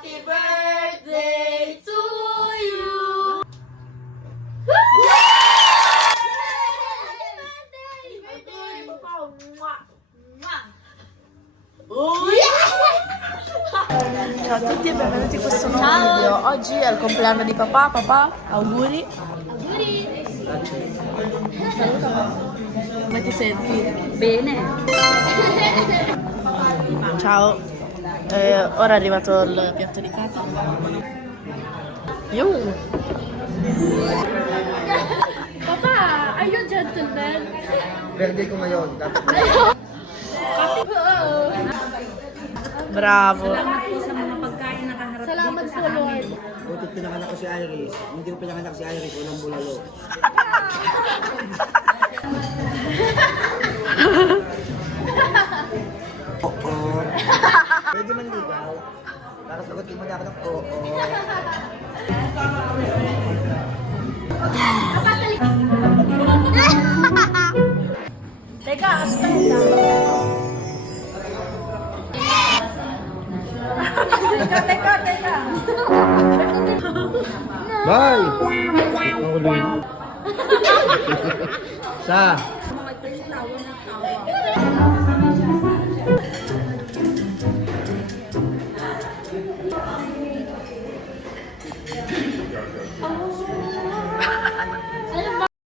Happy birthday to you! Ciao a tutti e benvenuti in questo nuovo video. Oggi è il compleanno di papà. Papà, auguri. Auguri! Come ti senti? Bene! Ciao. Ora è arrivato il piatto di casa. Papà, are you a gentleman? Birthday ko ngayon. Dapat Bravo. Salamat po sa mga pagkain na kaharap Salamat dito po, sa amin. Lord. butit pinanganak ko si Iris. Hindi ko pinanganak si Iris. Walang bulalo. Oo. Pwede man ligaw. Para sagutin mo na ako ng oo. Teka, aspetta. Teka. Bye! Ako din. Sa?